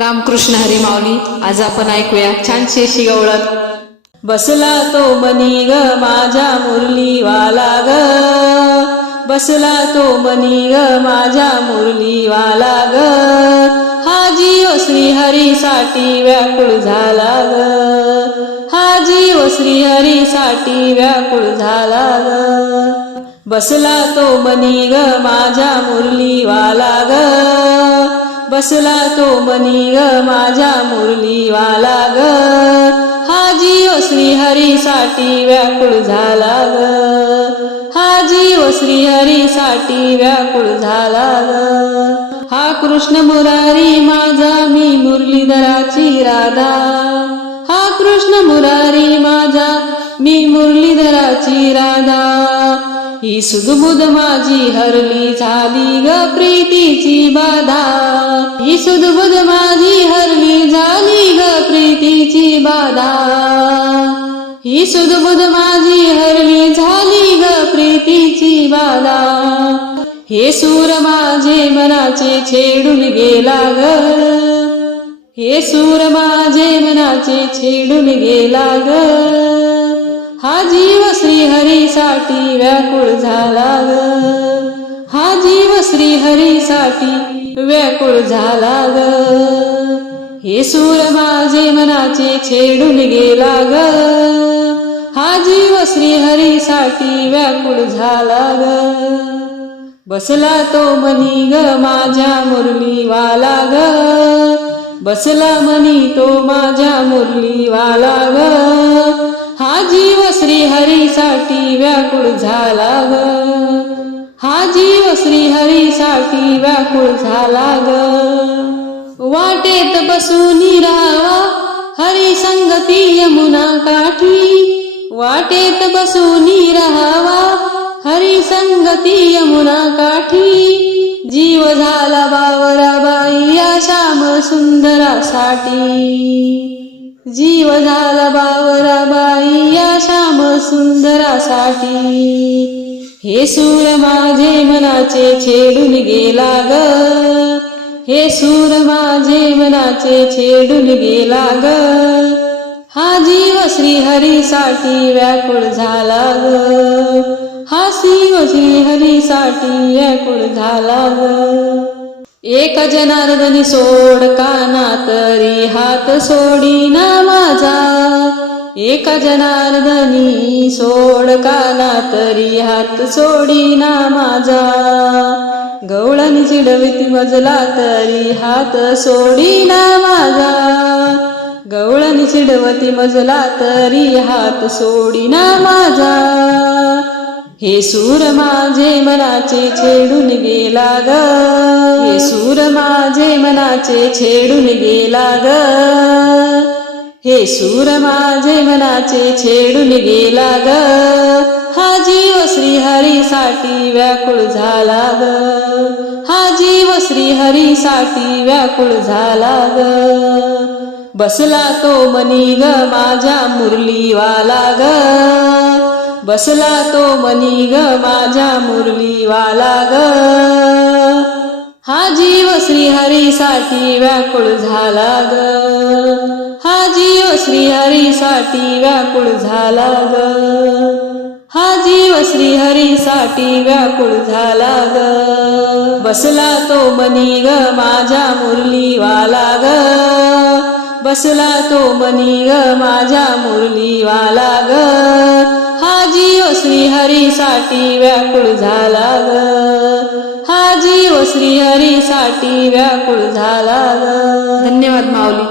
रामकृष्ण हरी माऊली आज आपण ऐकूया छानशी अशी बसला तो मनी ग माझ्या मुरलीवाला ग. बसला तो मनी ग माझ्या मुरलीवाला ग. हा जीव श्रीहरीसाठी व्याकुळ झाला ग. हा जीव श्रीहरीसाठी व्याकुळ झाला ग. बसला तो मनी ग माझ्या मुरलीवाला ग. बसला तो मनी ग माझ्या मुरलीवाला ग. हा जीव श्रीहरीसाठी व्याकुळ झाला ग. हा जीव श्रीहरीसाठी व्याकुळ झाला ग. हा कृष्ण मुरारी माझा मी मुरलीधराची राधा. हा कृष्ण मुरारी माझा मी मुरलीधराची राधा. ही सुदबुद माझी हरली झाली ग प्रीतीची बाधा. सुदबुद माझी हरली झाली ग प्रीतीची बाधा। ही सुदबुद माझी हरली झाली ग प्रीतीची बाधा। हे सूर माझे मनाचे छेडून गेला ग। हे सूर माझे मनाचे छेडून गेला ग। हा जीव श्रीहरीसाठी व्याकुळ झाला ग। हा जीव श्रीहरीसाठी व्याकुळ झाला ग. हे सूर माझे मनाचे छेडून गेला ग. हा जीव श्रीहरीसाठी व्याकुळ झाला ग. बसला तो मनी ग माझ्या मुरलीवाला ग. बसला मनी तो माझ्या मुरलीवाला ग. हा जीव श्रीहरीसाठी व्याकुळ झाला ग. हा जीव श्रीहरीसाठी व्याकुळ झाला ग वाटेत बसून राहावा हरी संगती यमुना काठी. वाटेत बसून राहावा हरी संगती यमुना काठी. जीव झाला बावराबाई या श्याम सुंदरासाठी. जीव झाला बावराबाई या श्याम सुंदरासाठी हे सूर माझे मनाचे छेडून गेला ग हे सूर माझे मनाचे छेडून गेला ग हा जीव श्रीहरीसाठी व्याकुळ झाला ग हा शिव श्रीहरीसाठी व्याकुळ झाला ग एक जनार्दनी सोड काना तरी हात सोडी ना माझा. एक जनार्दनी सोड काना तरी हात सोडी ना माझा. गवळणी चिडविती मजला तरी हात सोडी ना माझा. गवळणी चिडवती मजला तरी हात सोडी ना माझा. हे सूर माझे मनाचे छेडून गेला ग हे सूर माझे मनाचे छेडून गेला ग हे सूर माझे मनाचे छेडून गेला ग हा जीव श्रीहरीसाठी व्याकुळ झाला ग हा जीव श्रीहरीसाठी व्याकुळ झाला ग बसला तो मनी ग माझ्या मुरलीवाला ग बसला तो मनी ग माझ्या मुरलीवाला ग. हा जीव श्रीहरीसाठी व्याकुळ झाला ग. हा जीव श्रीहरीसाठी व्याकुळ झाला ग. हा जीव श्रीहरीसाठी व्याकुळ झाला ग. बसला तो मनी ग माझ्या मुरलीवाला ग. बसला तो मनी ग माझ्या मुरलीवाला ग. हा जीव श्रीहरीसाठी व्याकुळ झाला ग. हा जीव श्रीहरीसाठी व्याकुळ झाला ग. धन्यवाद माऊली.